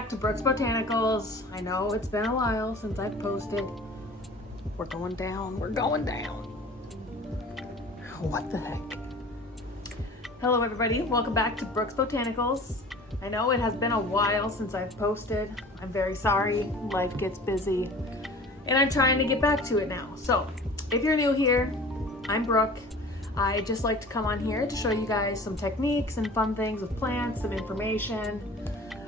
back to Brooks Botanicals. I know it's been a while since I've posted. We're going down. What the heck? Hello everybody, welcome back to Brooks Botanicals. I know it has been a while since I've posted. I'm very sorry, life gets busy, and I'm trying to get back to it now. So, if you're new here, I'm Brooke. I just like to come on here to show you guys some techniques and fun things with plants, some information.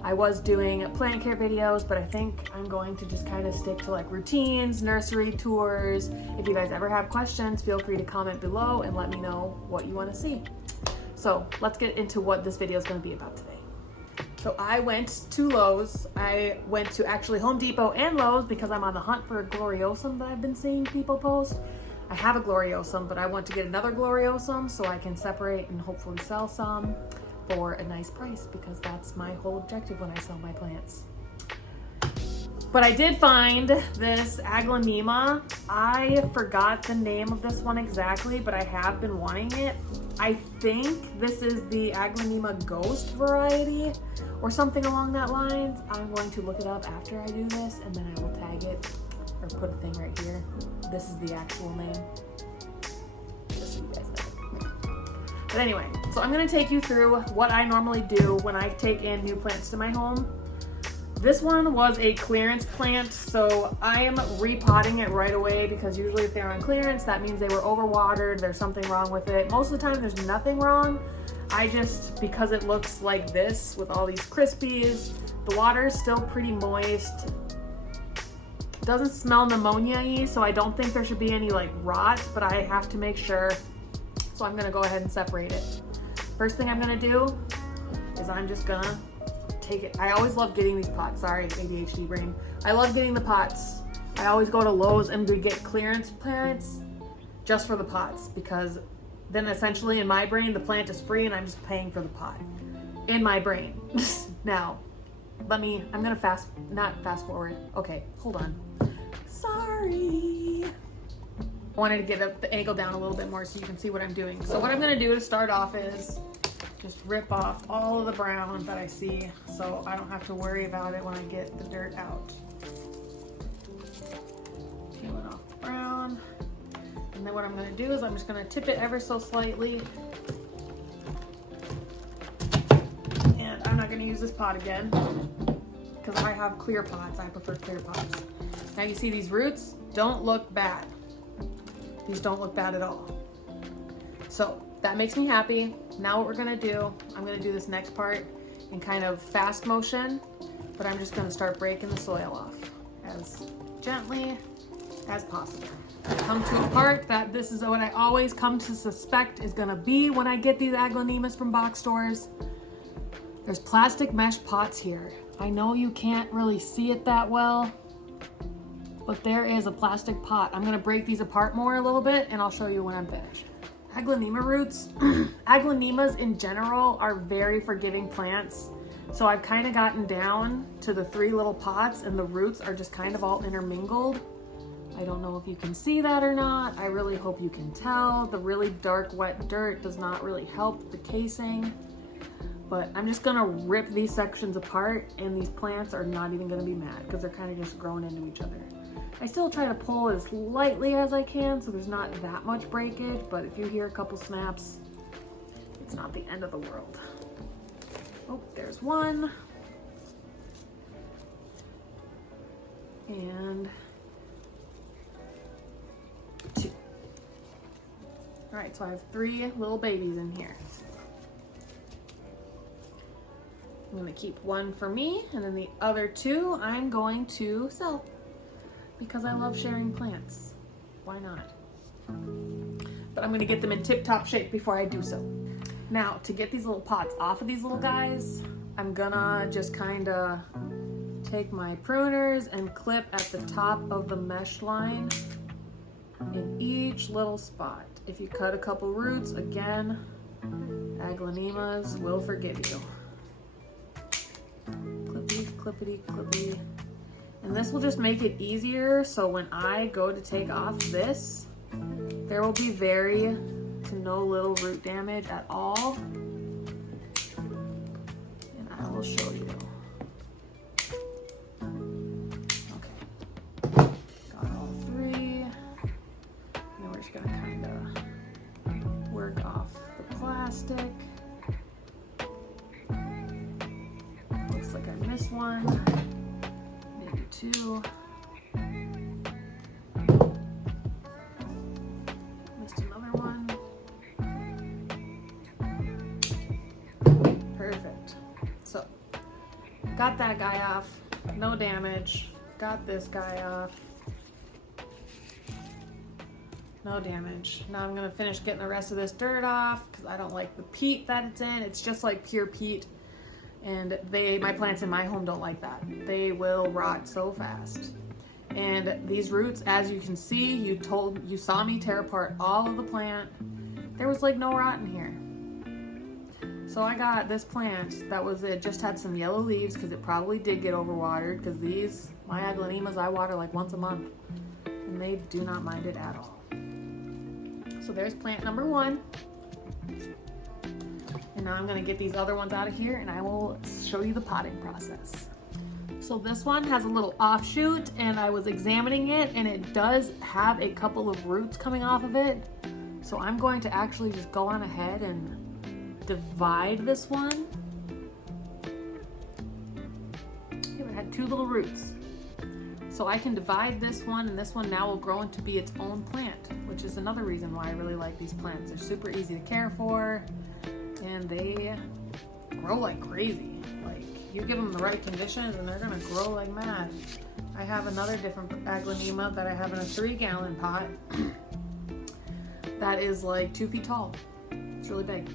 I was doing plant care videos, but I think I'm going to just kind of stick to like routines, nursery tours. If you guys ever have questions, feel free to comment below and let me know what you want to see. So let's get into what this video is going to be about today. So I went to Lowe's. I went to actually Home Depot and Lowe's because I'm on the hunt for a Gloriosum that I've been seeing people post. I have a Gloriosum, but I want to get another Gloriosum so I can separate and hopefully sell some for a nice price, because that's my whole objective when I sell my plants. But I did find this Aglaonema. I forgot the name of this one exactly, but I have been wanting it. I think this is the Aglaonema Ghost variety or something along that lines. I'm going to look it up after I do this, and then I will tag it or put a thing right here. This is the actual name. Just so you guys know. But anyway, so I'm going to take you through what I normally do when I take in new plants to my home. This one was a clearance plant, so I am repotting it right away because usually if they're on clearance, that means they were overwatered, there's something wrong with it. Most of the time there's nothing wrong. I just, because it looks like this with all these crispies, the water is still pretty moist. It doesn't smell pneumonia-y, so I don't think there should be any like rot, but I have to make sure. So I'm gonna go ahead and separate it. First thing I'm gonna do is I'm just gonna take it. I always love getting these pots. Sorry, ADHD brain. I love getting the pots. I always go to Lowe's and we get clearance plants just for the pots, because then essentially in my brain the plant is free and I'm just paying for the pot. In my brain. Now, I'm gonna not fast forward. Okay, hold on. Sorry. I wanted to get the angle down a little bit more so you can see what I'm doing. So what I'm gonna do to start off is just rip off all of the brown that I see so I don't have to worry about it when I get the dirt out. Peeling off the brown. And then what I'm gonna do is I'm just gonna tip it ever so slightly. And I'm not gonna use this pot again because I have clear pots. I prefer clear pots. Now you see these roots don't look bad. These don't look bad at all. So that makes me happy. Now what we're gonna do, I'm gonna do this next part in kind of fast motion, but I'm just gonna start breaking the soil off as gently as possible. I come to a part that this is what I always come to suspect is gonna be when I get these Aglaonemas from box stores. There's plastic mesh pots here. I know you can't really see it that well, but there is a plastic pot. I'm gonna break these apart more a little bit and I'll show you when I'm finished. Aglaonema roots, Aglaonemas in general are very forgiving plants. So I've kind of gotten down to the 3 little pots and the roots are just kind of all intermingled. I don't know if you can see that or not. I really hope you can tell. The really dark, wet dirt does not really help the casing. But I'm just gonna rip these sections apart and these plants are not even gonna be mad because they're kind of just growing into each other. I still try to pull as lightly as I can so there's not that much breakage, but if you hear a couple snaps, it's not the end of the world. Oh, there's one. And 2. All right, so I have 3 little babies in here. I'm gonna keep 1 for me, and then the other 2 I'm going to sell because I love sharing plants. Why not? But I'm gonna get them in tip-top shape before I do so. Now, to get these little pots off of these little guys, I'm gonna just kinda take my pruners and clip at the top of the mesh line in each little spot. If you cut a couple roots, again, Aglaonemas will forgive you. Clippity, clippity, clippity. And this will just make it easier, so when I go to take off this, there will be very to no little root damage at all. And I will show you. 2. Missed another one. Perfect. So, got that guy off. No damage. Got this guy off. No damage. Now I'm gonna finish getting the rest of this dirt off because I don't like the peat that it's in. It's just like pure peat. And my plants in my home don't like that. They will rot so fast. And these roots, as you can see, you saw me tear apart all of the plant. There was like no rot in here. So I got this plant it just had some yellow leaves because it probably did get overwatered, because my aglaonemas I water like once a month and they do not mind it at all. So there's plant number 1. And now I'm gonna get these other ones out of here and I will show you the potting process. So this one has a little offshoot and I was examining it and it does have a couple of roots coming off of it. So I'm going to actually just go on ahead and divide this one. It had 2 little roots. So I can divide this one and this one now will grow into be its own plant, which is another reason why I really like these plants. They're super easy to care for and they grow like crazy. Like, you give them the right conditions and they're gonna grow like mad. I have another different aglaonema that I have in a 3-gallon pot that is like 2 feet tall. It's really big.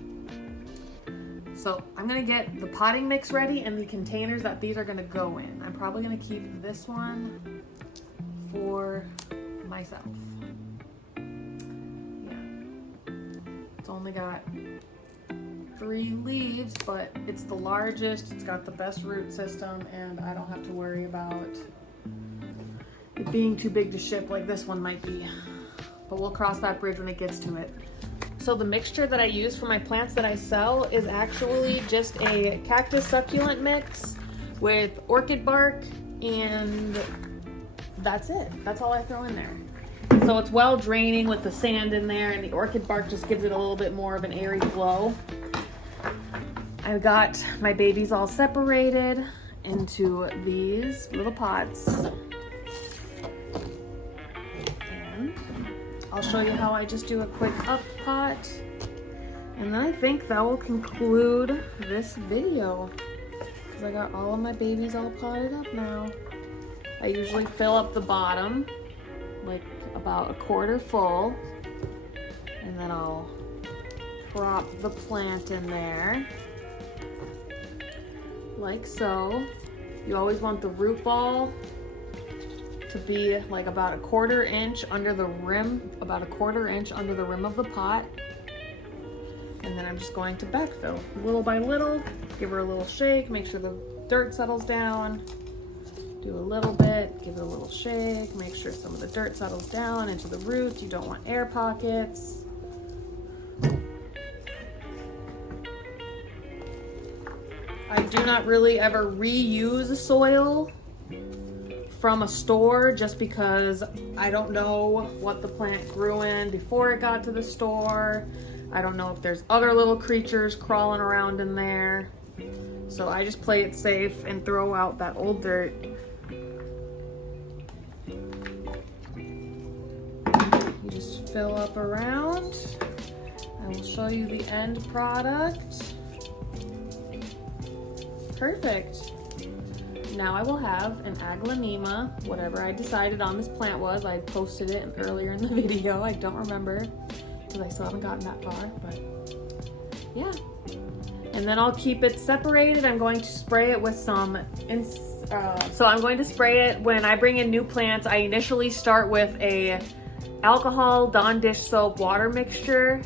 So I'm gonna get the potting mix ready and the containers that these are gonna go in. I'm probably gonna keep this one for myself. Yeah. It's only got 3 leaves, but it's the largest, it's got the best root system, and I don't have to worry about it being too big to ship like this one might be. But we'll cross that bridge when it gets to it. So the mixture that I use for my plants that I sell is actually just a cactus succulent mix with orchid bark, and that's it. That's all I throw in there. So it's well draining with the sand in there, and the orchid bark just gives it a little bit more of an airy flow. I got my babies all separated into these little pots. And I'll show you how I just do a quick up pot. And then I think that will conclude this video, because I got all of my babies all potted up now. I usually fill up the bottom, like about a quarter full, and then I'll prop the plant in there, like so. You always want the root ball to be like about a quarter inch under the rim, of the pot. And then I'm just going to backfill little by little, give her a little shake, make sure the dirt settles down. Do a little bit, give it a little shake, make sure some of the dirt settles down into the roots. You don't want air pockets. I do not really ever reuse soil from a store, just because I don't know what the plant grew in before it got to the store. I don't know if there's other little creatures crawling around in there. So I just play it safe and throw out that old dirt. You just fill up around. I will show you the end product. Perfect. Now I will have an aglaonema, whatever I decided on this plant was. I posted it earlier in the video. I don't remember because I still haven't gotten that far, but yeah. And then I'll keep it separated. I'm going to spray it with some, so I'm going to spray it when I bring in new plants. I initially start with a alcohol Dawn dish soap water mixture,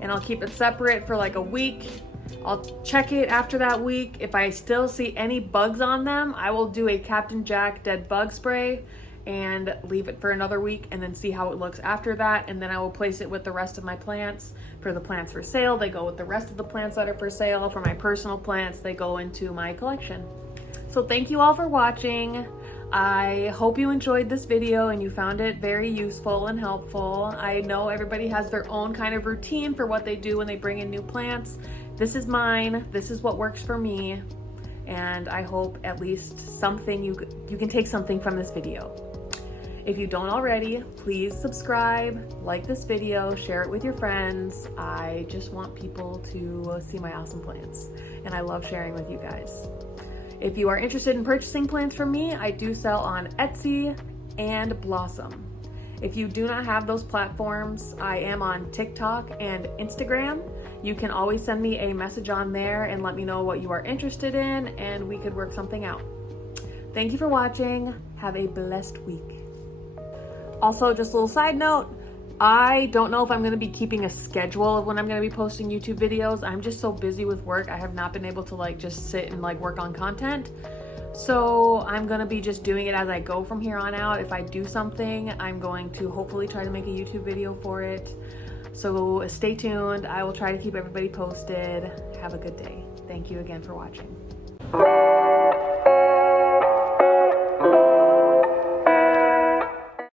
and I'll keep it separate for like a week. I'll check it after that week. If I still see any bugs on them, I will do a Captain Jack dead bug spray and leave it for another week and then see how it looks after that. And then I will place it with the rest of my plants. For the plants for sale, they go with the rest of the plants that are for sale. For my personal plants, they go into my collection. So thank you all for watching. I hope you enjoyed this video and you found it very useful and helpful. I know everybody has their own kind of routine for what they do when they bring in new plants. This is mine. This is what works for me. and I hope at least something you can take something from this video. If you don't already, please subscribe, like this video, share it with your friends. I just want people to see my awesome plants, and I love sharing with you guys. If you are interested in purchasing plants from me, I do sell on Etsy and Blossom. If you do not have those platforms, I am on TikTok and Instagram. You can always send me a message on there and let me know what you are interested in, and we could work something out. Thank you for watching. Have a blessed week. Also, just a little side note, I don't know if I'm going to be keeping a schedule of when I'm going to be posting YouTube videos. I'm just so busy with work. I have not been able to just sit and work on content. So I'm going to be just doing it as I go from here on out. If I do something, I'm going to hopefully try to make a YouTube video for it. So stay tuned. I will try to keep everybody posted. Have a good day. Thank you again for watching.